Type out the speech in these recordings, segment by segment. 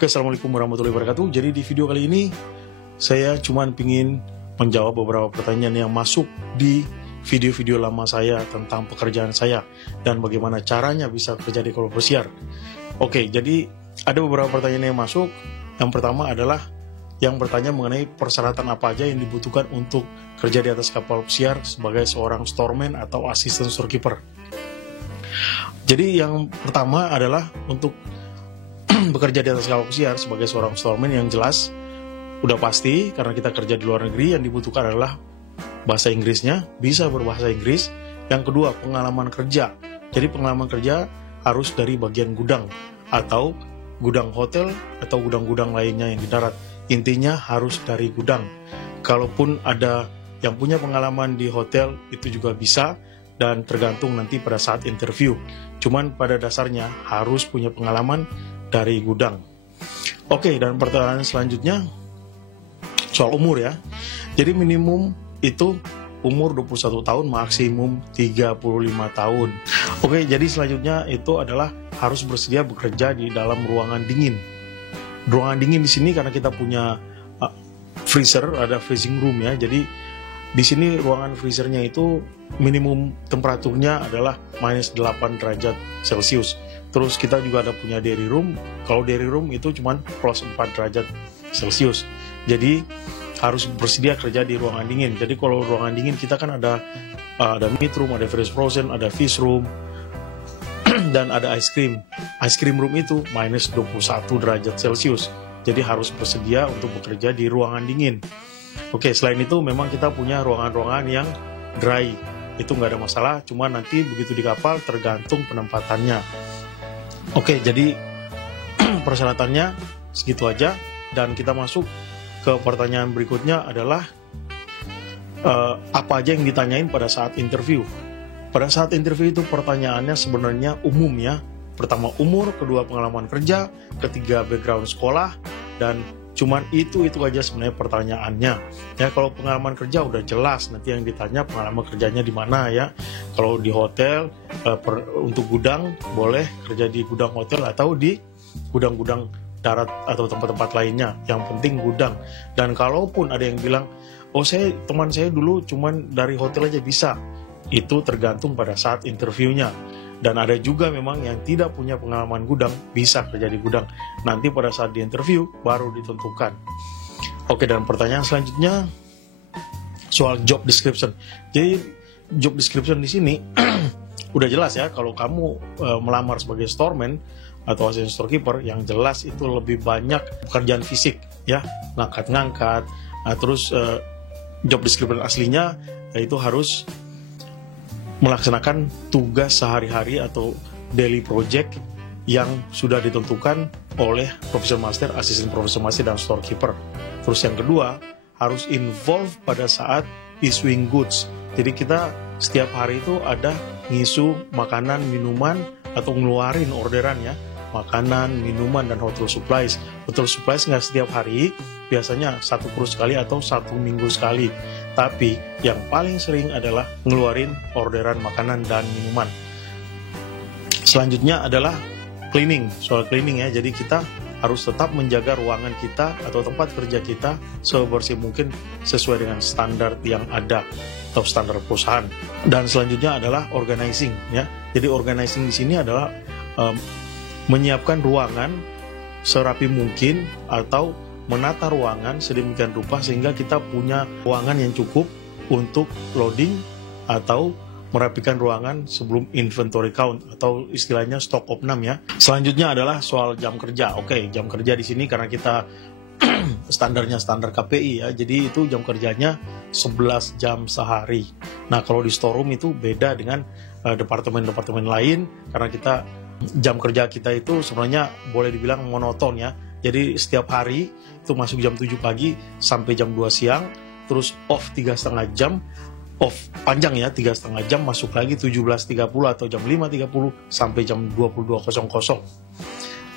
Oke, Assalamualaikum warahmatullahi wabarakatuh. Jadi di video kali ini saya cuman pingin menjawab beberapa pertanyaan yang masuk di video-video lama saya tentang pekerjaan saya dan bagaimana caranya bisa kerja di kapal pesiar. Oke, jadi ada beberapa pertanyaan yang masuk. Yang pertama adalah yang bertanya mengenai persyaratan apa aja yang dibutuhkan untuk kerja di atas kapal pesiar sebagai seorang storeman atau asisten storekeeper. Jadi yang pertama adalah untuk bekerja di atas kapal pesiar sebagai seorang storeman yang jelas udah pasti karena kita kerja di luar negeri, yang dibutuhkan adalah bahasa Inggrisnya, bisa berbahasa Inggris. Yang kedua, pengalaman kerja. Jadi pengalaman kerja harus dari bagian gudang atau gudang hotel atau gudang-gudang lainnya yang di darat. Intinya harus dari gudang. Kalaupun ada yang punya pengalaman di hotel itu juga bisa, dan tergantung nanti pada saat interview. Cuman pada dasarnya harus punya pengalaman dari gudang. Oke, dan pertanyaan selanjutnya soal umur ya. Jadi minimum itu umur 21 tahun, maksimum 35 tahun. Oke, jadi selanjutnya itu adalah harus bersedia bekerja di dalam ruangan dingin. Ruangan dingin di sini karena kita punya freezer, ada freezing room ya. Jadi di sini ruangan freezernya itu minimum temperaturnya adalah minus 8 derajat Celcius. Terus kita juga ada punya dairy room. Kalau dairy room itu cuma plus 4 derajat Celcius. Jadi harus bersedia kerja di ruangan dingin. Jadi kalau ruangan dingin kita kan ada meat room, ada fresh frozen, ada fish room, dan ada ice cream. Ice cream room itu minus 21 derajat Celcius. Jadi harus bersedia untuk bekerja di ruangan dingin. Oke, selain itu memang kita punya ruangan-ruangan yang dry. Itu nggak ada masalah, cuma nanti begitu di kapal tergantung penempatannya. Oke, jadi persyaratannya segitu aja. Dan kita masuk ke pertanyaan berikutnya adalah apa aja yang ditanyain pada saat interview. Pada saat interview itu pertanyaannya sebenarnya umum ya. Pertama umur, kedua pengalaman kerja, ketiga background sekolah, dan cuman itu aja sebenarnya pertanyaannya. Ya, kalau pengalaman kerja udah jelas, nanti yang ditanya pengalaman kerjanya di mana ya. Kalau di hotel, untuk gudang boleh kerja di gudang hotel atau di gudang-gudang darat atau tempat-tempat lainnya. Yang penting gudang. Dan kalaupun ada yang bilang, oh teman saya dulu cuman dari hotel aja bisa. Itu tergantung pada saat interviewnya. Dan ada juga memang yang tidak punya pengalaman gudang, bisa kerja di gudang. Nanti pada saat di interview, baru ditentukan. Oke, dan pertanyaan selanjutnya, soal job description. Jadi, job description di sini, udah jelas ya, kalau kamu melamar sebagai storeman, atau asisten storekeeper, yang jelas itu lebih banyak pekerjaan fisik, ya, ngangkat-ngangkat. Nah, terus job description aslinya, yaitu harus melaksanakan tugas sehari-hari atau daily project yang sudah ditentukan oleh Professor Master, Asisten Professor Master, dan Storekeeper. Terus yang kedua, harus involve pada saat issuing goods. Jadi kita setiap hari itu ada ngisu makanan, minuman, atau ngeluarin orderan ya. Makanan, minuman, dan hotel supplies. Hotel supplies nggak setiap hari, biasanya 1 krus sekali atau 1 minggu sekali. Tapi yang paling sering adalah ngeluarin orderan makanan dan minuman. Selanjutnya adalah cleaning, soal cleaning ya. Jadi kita harus tetap menjaga ruangan kita atau tempat kerja kita sebersih mungkin sesuai dengan standar yang ada atau standar perusahaan. Dan selanjutnya adalah organizing ya. Jadi organizing di sini adalah menyiapkan ruangan serapi mungkin atau menata ruangan sedemikian rupa sehingga kita punya ruangan yang cukup untuk loading atau merapikan ruangan sebelum inventory count atau istilahnya stock of 6 ya. Selanjutnya adalah soal jam kerja. Oke, jam kerja di sini karena kita standarnya standar KPI ya. Jadi itu jam kerjanya 11 jam sehari. Nah, kalau di storeroom itu beda dengan departemen-departemen lain karena jam kerja kita itu sebenarnya boleh dibilang monoton ya. Jadi setiap hari itu masuk jam 7 pagi sampai jam 2 siang, terus off 3,5 jam, off panjang ya, 3,5 jam, masuk lagi 17.30 atau jam 5.30 sampai jam 22.00.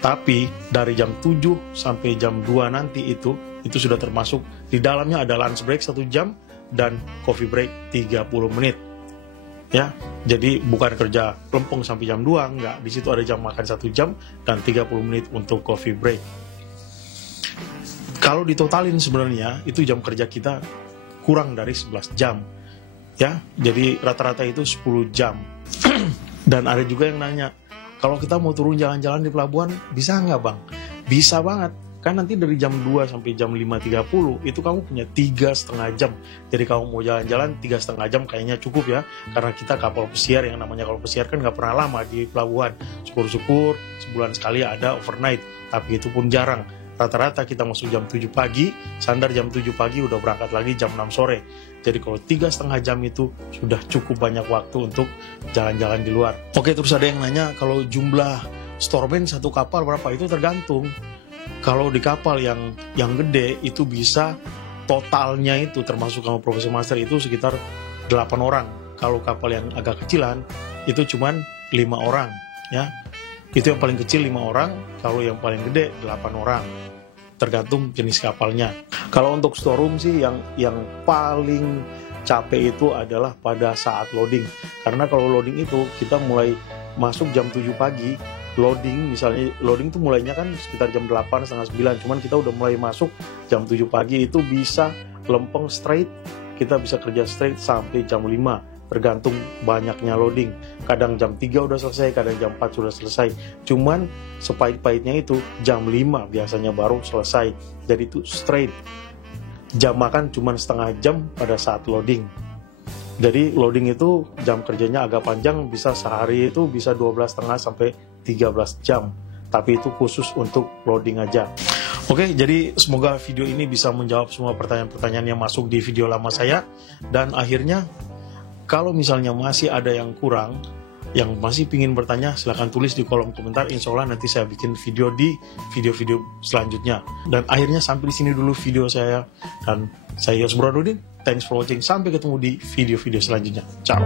Tapi dari jam 7 sampai jam 2 nanti itu sudah termasuk di dalamnya ada lunch break 1 jam dan coffee break 30 menit. Ya, jadi bukan kerja lempeng sampai jam 2, enggak. Di situ ada jam makan 1 jam dan 30 menit untuk coffee break. Kalau ditotalin sebenarnya itu jam kerja kita kurang dari 11 jam. Ya, jadi rata-rata itu 10 jam. Dan ada juga yang nanya, kalau kita mau turun jalan-jalan di pelabuhan, bisa nggak bang? Bisa banget. Kan nanti dari jam 2 sampai jam 5.30 itu kamu punya 3,5 jam. Jadi kamu mau jalan-jalan 3,5 jam kayaknya cukup ya. Karena kita kapal pesiar, yang namanya kapal pesiar kan nggak pernah lama di pelabuhan. Syukur-syukur sebulan sekali ada overnight, tapi itu pun jarang. Rata-rata kita masuk jam 7 pagi, sandar jam 7 pagi udah berangkat lagi jam 6 sore. Jadi kalau 3,5 jam itu sudah cukup banyak waktu untuk jalan-jalan di luar. Oke, terus ada yang nanya kalau jumlah storeman satu kapal berapa? Itu tergantung. Kalau di kapal yang gede itu bisa totalnya itu termasuk kamu profesi master itu sekitar 8 orang. Kalau kapal yang agak kecilan itu cuman 5 orang ya. Itu yang paling kecil 5 orang, kalau yang paling gede 8 orang. Tergantung jenis kapalnya. Kalau untuk storeroom sih yang paling capek itu adalah pada saat loading. Karena kalau loading itu kita mulai masuk jam 7 pagi, loading misalnya loading tuh mulainya kan sekitar jam 8, setengah 9, cuman kita udah mulai masuk jam 7 pagi itu bisa lempeng straight, kita bisa kerja straight sampai jam 5. Tergantung banyaknya loading. Kadang jam 3 udah selesai, kadang jam 4 sudah selesai. Cuman sepahit-pahitnya itu jam 5 biasanya baru selesai. Jadi itu straight. Jam makan cuman setengah jam pada saat loading. Jadi loading itu jam kerjanya agak panjang, bisa sehari itu bisa 12,5 sampai 13 jam. Tapi itu khusus untuk loading aja. Oke, jadi semoga video ini bisa menjawab semua pertanyaan-pertanyaan yang masuk di video lama saya. Dan akhirnya kalau misalnya masih ada yang kurang, yang masih ingin bertanya, silahkan tulis di kolom komentar. Insya Allah nanti saya bikin video di video-video selanjutnya. Dan akhirnya sampai di sini dulu video saya. Dan saya Yos Burhanuddin. Thanks for watching. Sampai ketemu di video-video selanjutnya. Ciao.